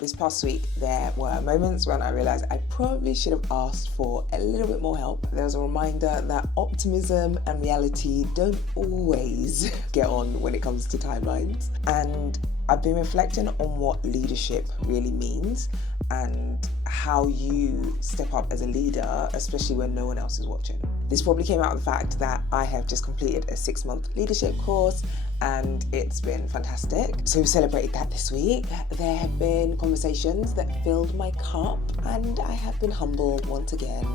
This past week, there were moments when I realised I probably should have asked for a little bit more help. There was a reminder that optimism and reality don't always get on when it comes to timelines. And I've been reflecting on what leadership really means and how you step up as a leader, especially when no one else is watching. This probably came out of the fact that I have just completed a 6-month leadership course and it's been fantastic. So we celebrated that this week. There have been conversations that filled my cup and I have been humbled once again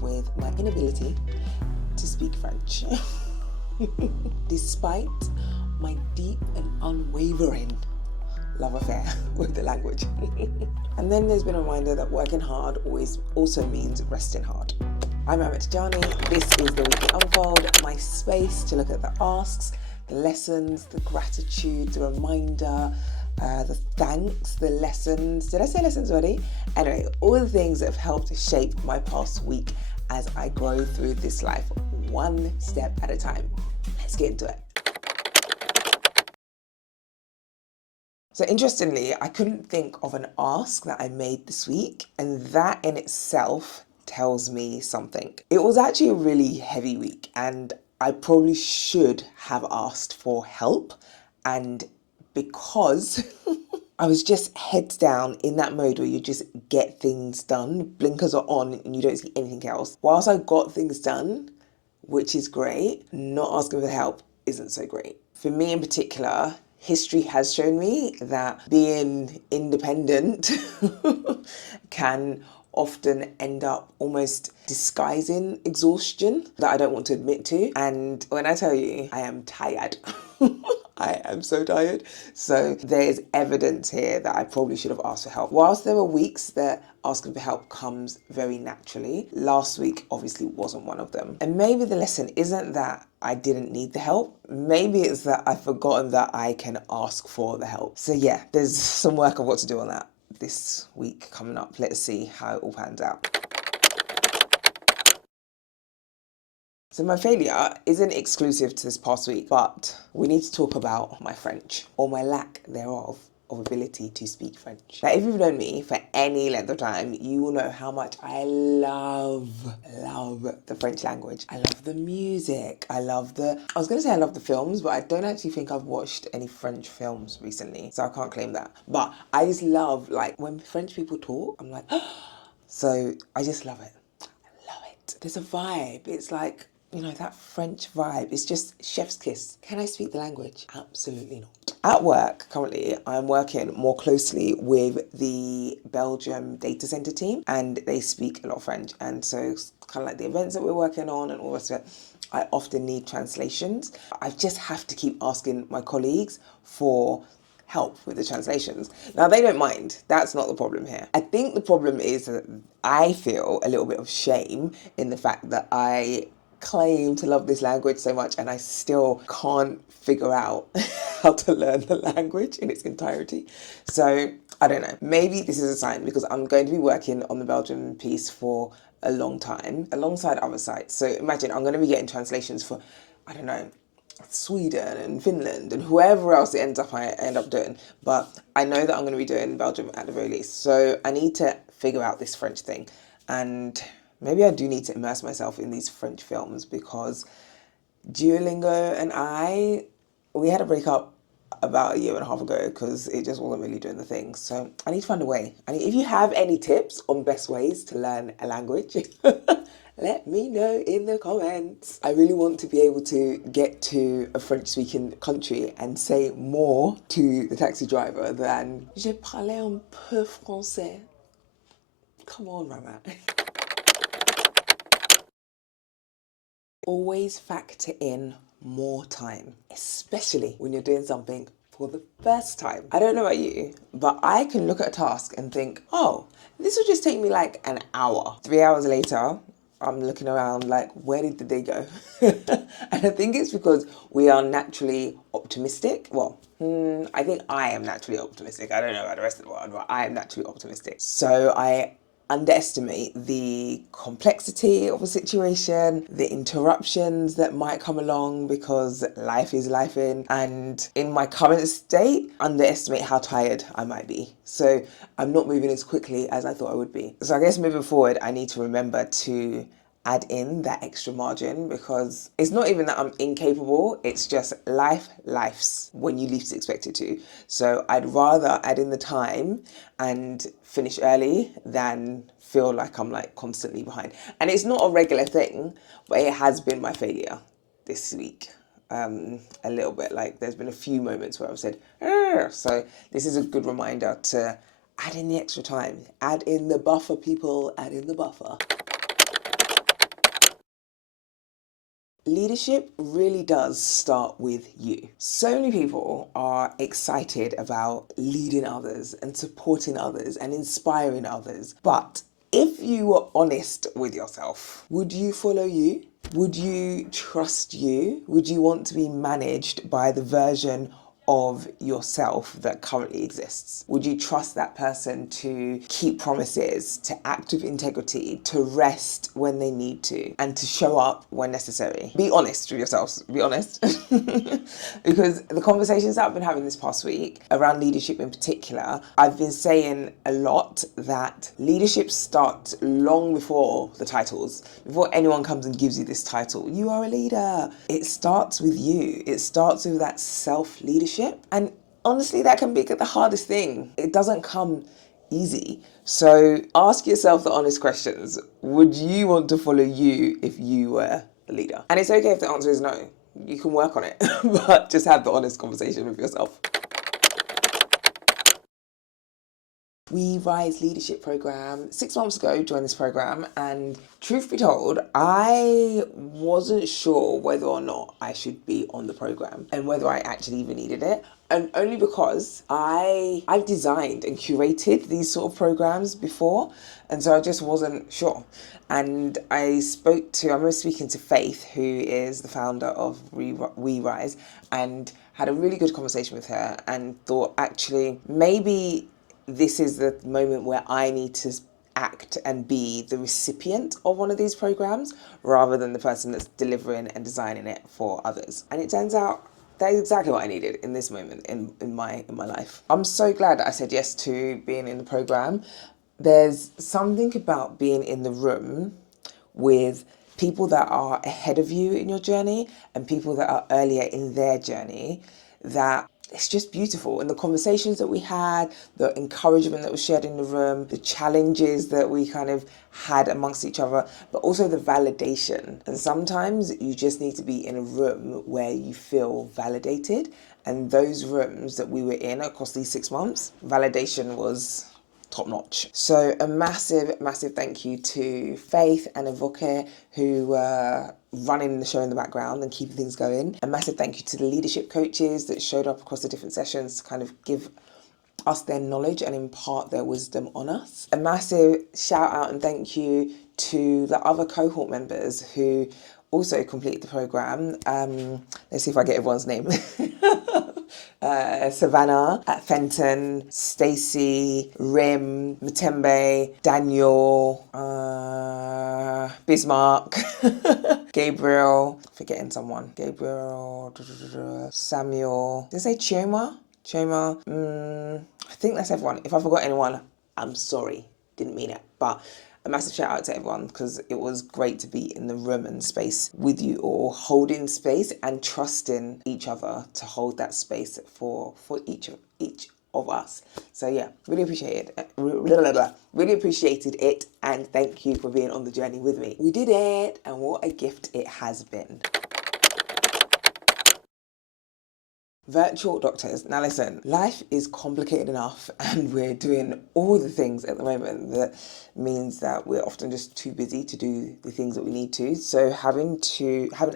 with my inability to speak French. Despite my deep and unwavering love affair with the language. And then there's been a reminder that working hard always also means resting hard. I'm Amit Tijani. This is the Weekly Unfold, my space to look at the asks, the lessons, the gratitude, the reminder, the thanks, the lessons. Did I say lessons already? Anyway, all the things that have helped shape my past week as I grow through this life one step at a time. Let's get into it. So interestingly, I couldn't think of an ask that I made this week, and that in itself tells me something. It was actually a really heavy week, and I probably should have asked for help, and because I was just heads down in that mode where you just get things done, blinkers are on and you don't see anything else. Whilst I got things done, which is great, not asking for help isn't so great. For me in particular, history has shown me that being independent can often end up almost disguising exhaustion that I don't want to admit to. And when I tell you, I am tired. I am so tired. So there's evidence here that I probably should have asked for help. Whilst there were weeks that asking for help comes very naturally, last week obviously wasn't one of them. And maybe the lesson isn't that I didn't need the help. Maybe it's that I've forgotten that I can ask for the help. So yeah, there's some work I've got to do on that this week coming up. Let's see how it all pans out. So my failure isn't exclusive to this past week, but we need to talk about my French, or my lack thereof of ability to speak French. Now, if you've known me for any length of time, you will know how much I love the French language. I love the music. I was going to say I love the films, but I don't actually think I've watched any French films recently, so I can't claim that. But I just love, like, when French people talk, I'm like, so I just love it. I love it. There's a vibe. It's like, you know, that French vibe. It's just chef's kiss. Can I speak the language? Absolutely not. At work, currently, I'm working more closely with the Belgium data center team, and they speak a lot of French. And so it's kind of like the events that we're working on and all the rest of it, I often need translations. I just have to keep asking my colleagues for help with the translations. Now, they don't mind. That's not the problem here. I think the problem is that I feel a little bit of shame in the fact that I claim to love this language so much and I still can't figure out how to learn the language in its entirety. So I don't know, maybe this is a sign, because I'm going to be working on the Belgian piece for a long time alongside other sites. So imagine I'm going to be getting translations for, I don't know, Sweden and Finland and whoever else I end up doing. But I know that I'm going to be doing Belgium at the very least. So I need to figure out this French thing. And maybe I do need to immerse myself in these French films, because Duolingo and we had a breakup about a year and a half ago because it just wasn't really doing the thing. So I need to find a way. If you have any tips on best ways to learn a language, let me know in the comments. I really want to be able to get to a French-speaking country and say more to the taxi driver than "Je parle un peu français." Come on, Rama. Always factor in more time, especially when you're doing something for the first time. I don't know about you, but I can look at a task and think, oh, this will just take me like an hour. 3 hours later, I'm looking around like, where did the day go? And I think it's because we are naturally optimistic. Well, I think I am naturally optimistic. I don't know about the rest of the world, but I am naturally optimistic. So I underestimate the complexity of a situation, the interruptions that might come along because life is life and in my current state, underestimate how tired I might be. So I'm not moving as quickly as I thought I would be. So I guess moving forward, I need to remember to add in that extra margin, because it's not even that I'm incapable, it's just life's when you least expect it to. So I'd rather add in the time and finish early than feel like I'm like constantly behind. And it's not a regular thing, but it has been my failure this week. A little bit, like there's been a few moments where I've said, "Argh." So this is a good reminder to add in the extra time, add in the buffer, people, add in the buffer. Leadership really does start with you. So many people are excited about leading others and supporting others and inspiring others. But if you were honest with yourself, would you follow you? Would you trust you? Would you want to be managed by the version of yourself that currently exists? Would you trust that person to keep promises, to act with integrity, to rest when they need to, and to show up when necessary? Be honest with yourselves, be honest. Because the conversations that I've been having this past week around leadership in particular, I've been saying a lot that leadership starts long before the titles, before anyone comes and gives you this title. You are a leader. It starts with you. It starts with that self-leadership. And honestly, that can be the hardest thing. It doesn't come easy. So ask yourself the honest questions. Would you want to follow you if you were the leader? And it's okay if the answer is no. You can work on it, but just have the honest conversation with yourself. We Rise Leadership Program. 6 months ago, joined this program, and truth be told, I wasn't sure whether or not I should be on the program and whether I actually even needed it. And only because I've designed and curated these sort of programs before, and so I just wasn't sure. And I remember speaking to Faith, who is the founder of We Rise, and had a really good conversation with her and thought, actually, maybe this is the moment where I need to act and be the recipient of one of these programs rather than the person that's delivering and designing it for others. And it turns out that is exactly what I needed in this moment in my life. I'm so glad that I said yes to being in the program. There's something about being in the room with people that are ahead of you in your journey and people that are earlier in their journey that it's just beautiful. And the conversations that we had, the encouragement that was shared in the room, the challenges that we kind of had amongst each other, but also the validation. And sometimes you just need to be in a room where you feel validated. And those rooms that we were in across these 6 months, validation was top notch. So a massive, massive thank you to Faith and Evoke, who were running the show in the background and keeping things going. A massive thank you to the leadership coaches that showed up across the different sessions to kind of give us their knowledge and impart their wisdom on us. A massive shout out and thank you to the other cohort members who also completed the program. Let's see if I get everyone's name. Savannah, Fenton, Stacey, Rim, Matembe, Daniel, Bismarck, Gabriel, forgetting someone, Gabriel, Samuel, did I say Chioma? I think that's everyone. If I forgot anyone, I'm sorry, didn't mean it. But a massive shout out to everyone, because it was great to be in the room and space with you all, holding space and trusting each other to hold that space for each of us. So yeah, really appreciated it. Really appreciated it, and thank you for being on the journey with me. We did it, and what a gift it has been. Virtual doctors. Now listen, life is complicated enough and we're doing all the things at the moment that means that we're often just too busy to do the things that we need to. So having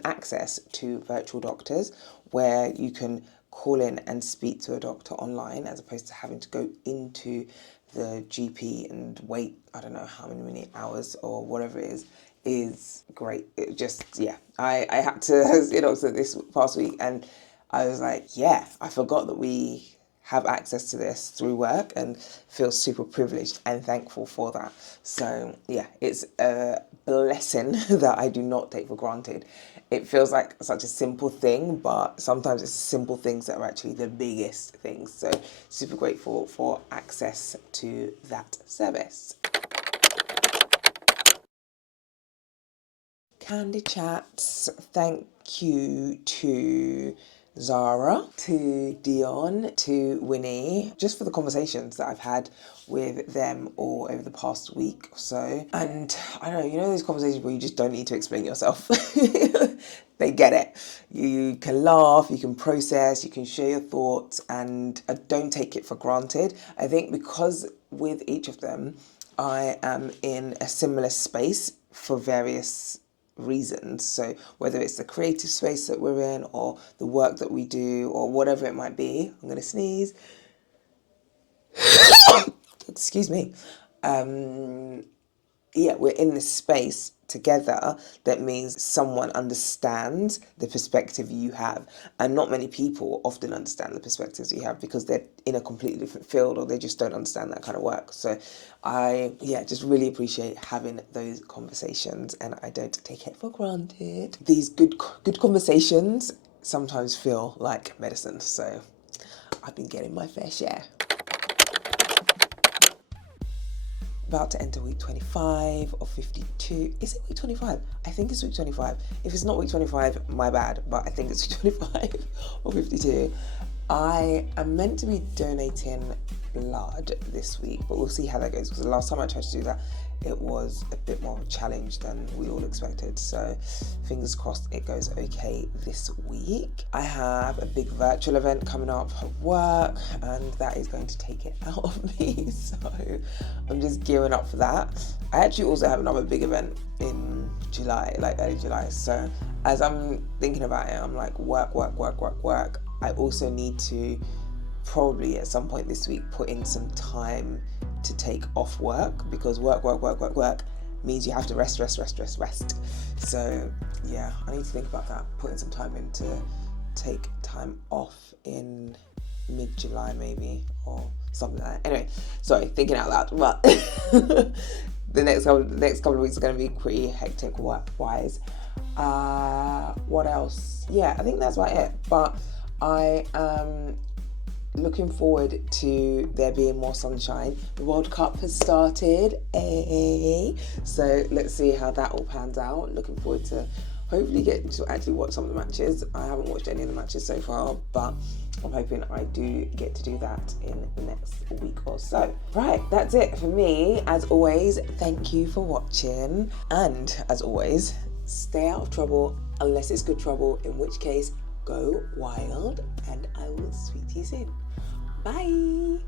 access to virtual doctors where you can call in and speak to a doctor online as opposed to having to go into the GP and wait, I don't know how many hours or whatever it is great. It just, yeah, I had to see a doctor this past week and I was like, yeah, I forgot that we have access to this through work and feel super privileged and thankful for that. So yeah, it's a blessing that I do not take for granted. It feels like such a simple thing, but sometimes it's simple things that are actually the biggest things. So super grateful for access to that service. Candy chats. Thank you to Zara, to Dion, to Winnie, just for the conversations that I've had with them all over the past week or so. And I don't know, you know those conversations where you just don't need to explain yourself. They get it. You can laugh, you can process, you can share your thoughts, and I don't take it for granted. I think because with each of them, I am in a similar space for various reasons. So whether it's the creative space that we're in or the work that we do or whatever it might be, I'm going to sneeze. Excuse me. Yeah, we're in this space together. That means someone understands the perspective you have, and not many people often understand the perspectives you have because they're in a completely different field or they just don't understand that kind of work. So I just really appreciate having those conversations, and I don't take it for granted. These good conversations sometimes feel like medicine, so I've been getting my fair share. About to enter week 25 or 52. Is it week 25? I think it's week 25. If it's not week 25, my bad, but I think it's week 25 or 52. I am meant to be donating blood this week, but we'll see how that goes, because the last time I tried to do that, it was a bit more of a challenge than we all expected. So fingers crossed it goes okay this week. I have a big virtual event coming up at work, and that is going to take it out of me. So I'm just gearing up for that. I actually also have another big event in July, like early July. So as I'm thinking about it, I'm like work. I also need to probably at some point this week put in some time to take off work, because work means you have to rest. So yeah, I need to think about that, putting some time in to take time off in mid-July maybe, or something like that. Anyway, sorry, thinking out loud, but the next couple of weeks are going to be pretty hectic work-wise. What else? Yeah, I think that's about it, but I am looking forward to there being more sunshine. The World Cup has started, so let's see how that all pans out. Looking forward to hopefully getting to actually watch some of the matches. I haven't watched any of the matches so far, but I'm hoping I do get to do that in the next week or so. Right, that's it for me. As always, thank you for watching, and as always, stay out of trouble unless it's good trouble, in which case go wild, and I will speak to you soon. Bye.